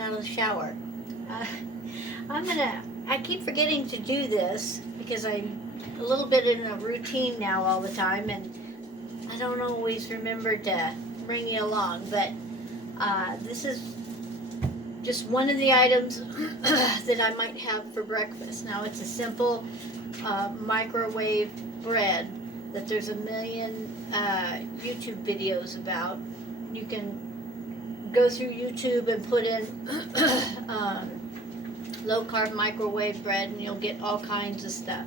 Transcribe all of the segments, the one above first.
out of the shower. Uh, I keep forgetting to do this because I'm a little bit in a routine now all the time, and I don't always remember to bring you along, but this is just one of the items that I might have for breakfast. Now, it's a simple microwave bread that there's a million YouTube videos about. You can go through YouTube and put in low carb microwave bread, and you'll get all kinds of stuff.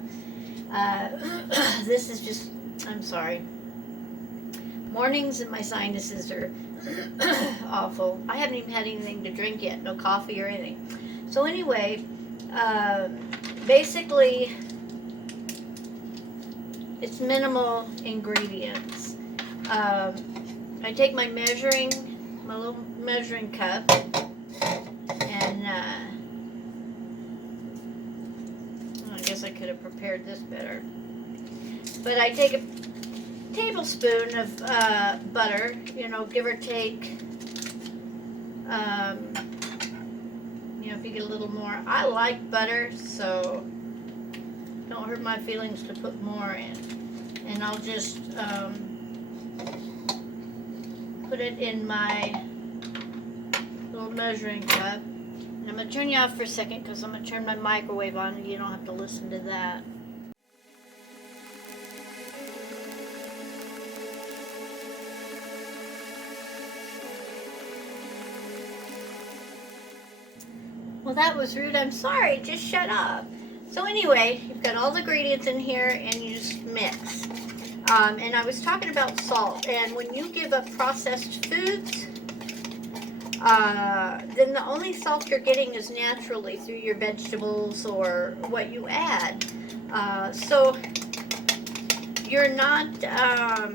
This is just, I'm sorry. Mornings and my sinuses are awful. I haven't even had anything to drink yet, no coffee or anything. So anyway, basically, it's minimal ingredients. I take my little measuring cup, and I guess I could have prepared this better. But I take a tablespoon of butter, give or take. If you get a little more. I like butter, so don't hurt my feelings to put more in. And I'll just put it in my little measuring cup. And I'm going to turn you off for a second because I'm going to turn my microwave on and you don't have to listen to that. Well, that was rude. I'm sorry. Just shut up. So anyway, you've got all the ingredients in here and you just mix. And I was talking about salt. And when you give up processed foods, then the only salt you're getting is naturally through your vegetables or what you add. So you're not, I'm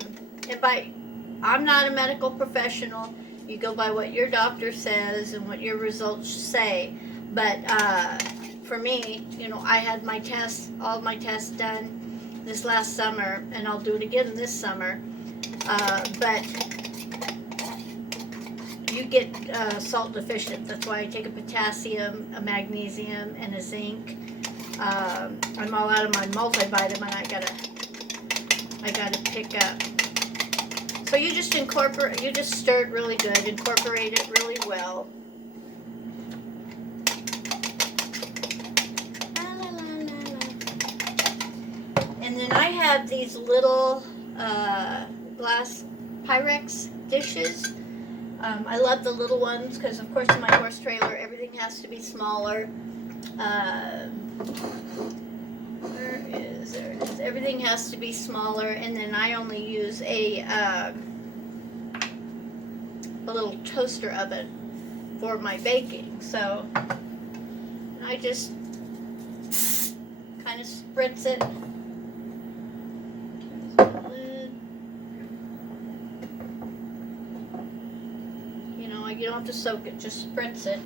not a medical professional. You go by what your doctor says and what your results say. But for me, I had all my tests done this last summer, and I'll do it again this summer. But you get salt deficient. That's why I take a potassium, a magnesium, and a zinc. I'm all out of my multivitamin. I gotta pick up. So you just stir it really good, incorporate it really well. And then I have these little glass Pyrex dishes. I love the little ones because, of course, in my horse trailer, everything has to be smaller. There it is. Everything has to be smaller, and then I only use a little toaster oven for my baking. So I just kind of spritz it. You don't have to soak it, just spritz it.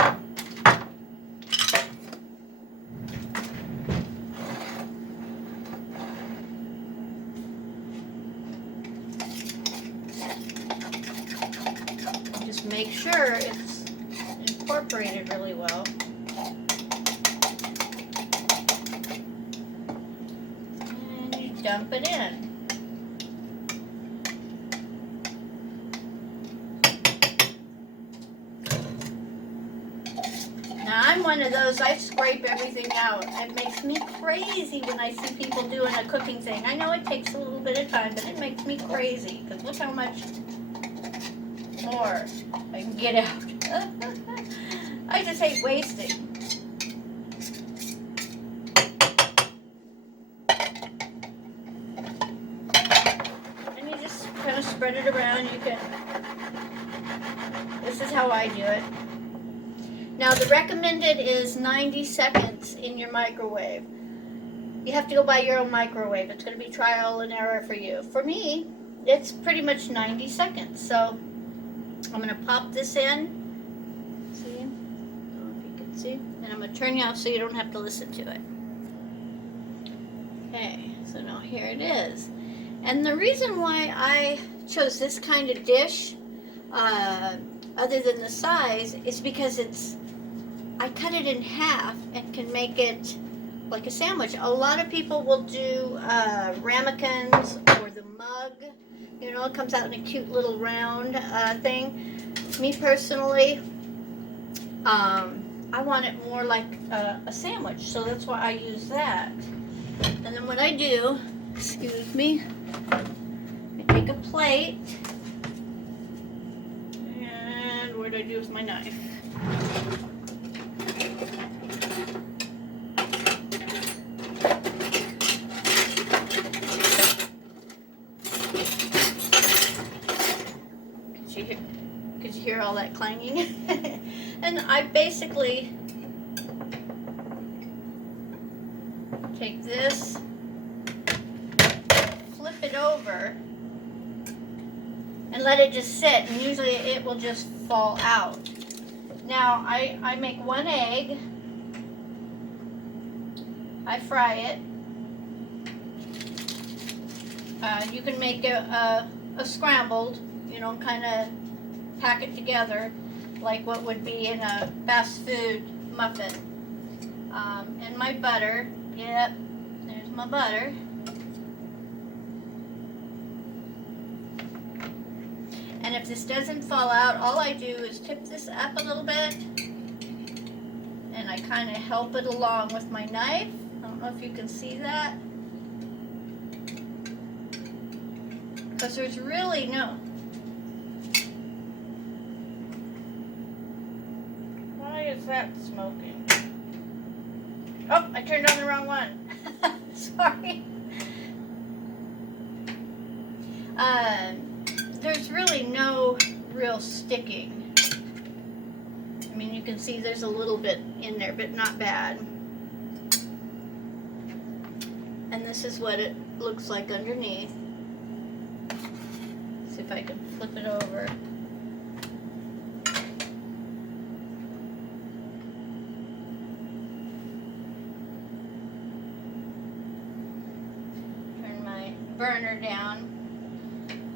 Just make sure it's incorporated really well. And you dump it in. I'm one of those, I scrape everything out. It makes me crazy when I see people doing a cooking thing. I know it takes a little bit of time, but it makes me crazy. Because look how much more I can get out. I just hate wasting. And you just kind of spread it around. This is how I do it. Now, the recommended is 90 seconds in your microwave. You have to go buy your own microwave. It's going to be trial and error for you. For me, it's pretty much 90 seconds. So, I'm going to pop this in. See? I don't know if you can see. And I'm going to turn you off so you don't have to listen to it. Okay, so now here it is. And the reason why I chose this kind of dish, other than the size, is because it's I cut it in half and can make it like a sandwich. A lot of people will do ramekins or the mug. You know, it comes out in a cute little round thing. Me personally, I want it more like a sandwich, so that's why I use that. And then what I do, excuse me, I take a plate, and what do I do with my knife? Could you hear all that clanging? And I basically take this, flip it over, and let it just sit, and usually it will just fall out. Now I make 1 egg, I fry it. You can make a scrambled, you know, kind of pack it together like what would be in a fast food muffin. And my butter, yep, there's my butter. And if this doesn't fall out, all I do is tip this up a little bit, and I kind of help it along with my knife. I don't know if you can see that, because there's really no... Why is that smoking? Oh, I turned on the wrong one. Sorry. There's really no real sticking. I mean, you can see there's a little bit in there, but not bad. And this is what it looks like underneath. See if I can flip it over. Turn my burner down.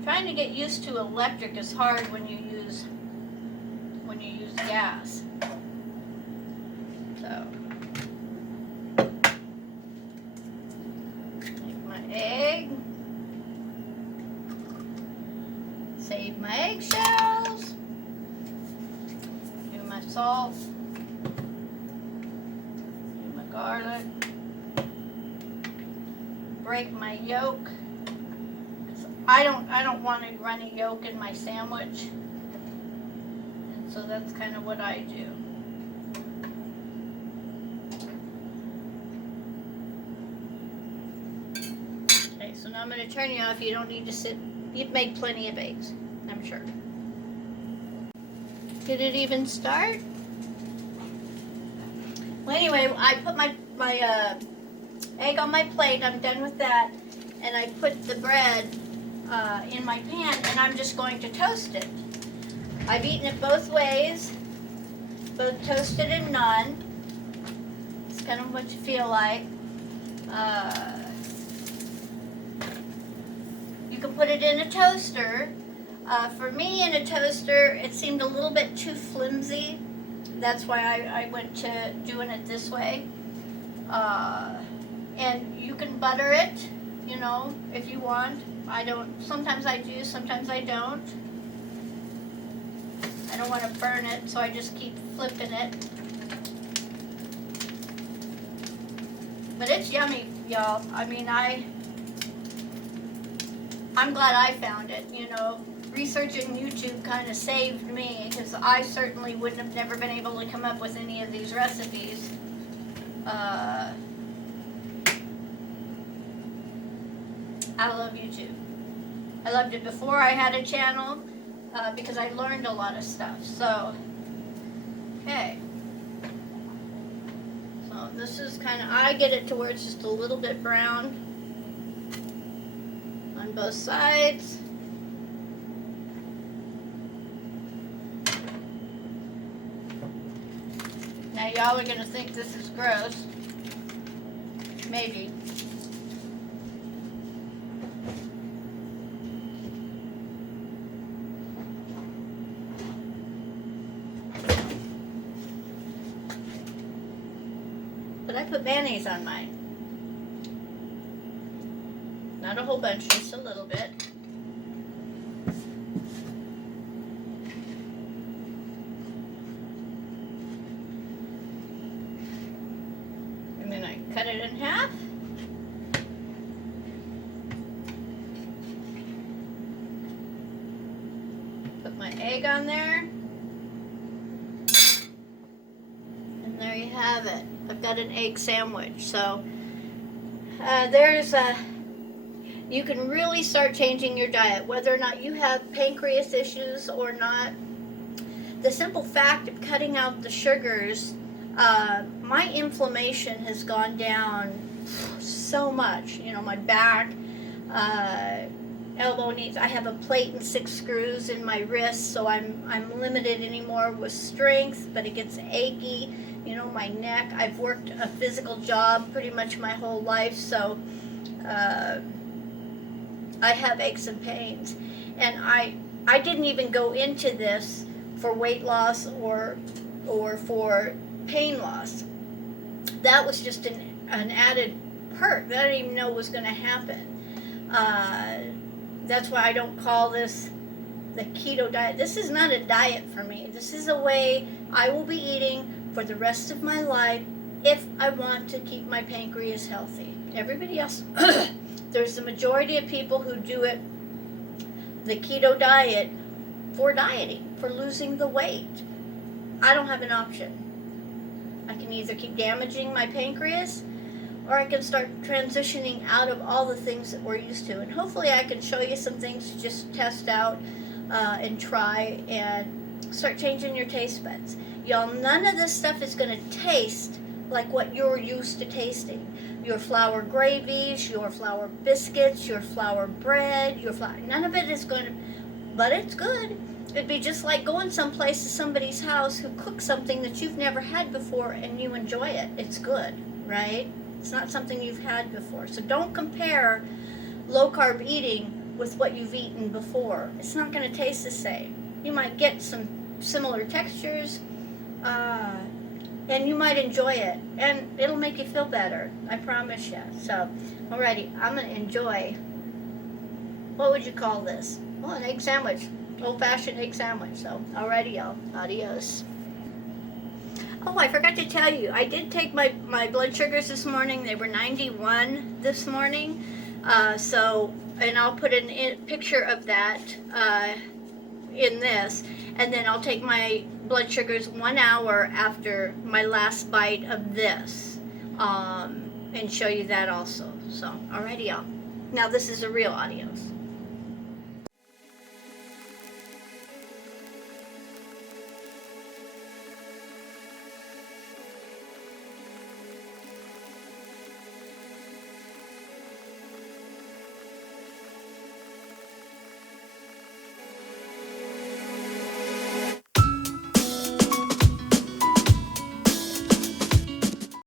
Trying to get used to electric is hard when you use gas. So, make my egg. Save my eggshells. Do my salt. Do my garlic. Break my yolk. I don't want a runny yolk in my sandwich, and so that's kind of what I do. Okay, so now I'm going to turn you off. You don't need to sit. You've made plenty of eggs, I'm sure. Did it even start? Well, anyway, I put my egg on my plate. I'm done with that, and I put the bread in my pan, and I'm just going to toast it. I've eaten it both ways, both toasted and none. It's kind of what you feel like. You can put it in a toaster. For me, in a toaster, it seemed a little bit too flimsy. That's why I went to doing it this way. And you can butter it, you know, if you want. I don't, sometimes I do, sometimes I don't. I don't want to burn it, so I just keep flipping it. But it's yummy, y'all. I mean, I'm glad I found it, you know. Researching YouTube kind of saved me, because I certainly wouldn't have never been able to come up with any of these recipes. I love YouTube. I loved it before I had a channel because I learned a lot of stuff. So, okay. So this is kind of, I get it to where it's just a little bit brown on both sides. Now y'all are going to think this is gross. Maybe. But I put mayonnaise on mine. Not a whole bunch, just a little bit. And then I cut it in half. Put my egg on there. And there you have it. I've got an egg sandwich. So you can really start changing your diet, whether or not you have pancreas issues or not. The simple fact of cutting out the sugars, my inflammation has gone down so much. You know, my back, elbow, knees. I have a plate and 6 screws in my wrist, so I'm limited anymore with strength, but it gets achy. You know, my neck. I've worked a physical job pretty much my whole life, so I have aches and pains. And I didn't even go into this for weight loss or for pain loss. That was just an added perk that I didn't even know was going to happen. That's why I don't call this the keto diet. This is not a diet for me. This is a way I will be eating for the rest of my life if I want to keep my pancreas healthy. Everybody else, there's the majority of people who do it, the keto diet, for dieting, for losing the weight. I don't have an option. I can either keep damaging my pancreas, or I can start transitioning out of all the things that we're used to. And hopefully I can show you some things to just test out and try and start changing your taste buds. Y'all, none of this stuff is going to taste like what you're used to tasting. Your flour gravies, your flour biscuits, your flour bread, none of it is going to, but it's good. It'd be just like going someplace to somebody's house who cooks something that you've never had before and you enjoy it. It's good, right? It's not something you've had before. So don't compare low carb eating with what you've eaten before. It's not going to taste the same. You might get some similar textures, and you might enjoy it, and it'll make you feel better. I promise you. So, alrighty, I'm going to enjoy, what would you call this? Well, an egg sandwich. Old-fashioned egg sandwich. So, alrighty, y'all. Adios. Oh, I forgot to tell you, I did take my blood sugars this morning. They were 91 this morning. And I'll put a picture of that in this. And then I'll take my blood sugars 1 hour after my last bite of this. And show you that also. So, alrighty, y'all. Now, this is a real adios.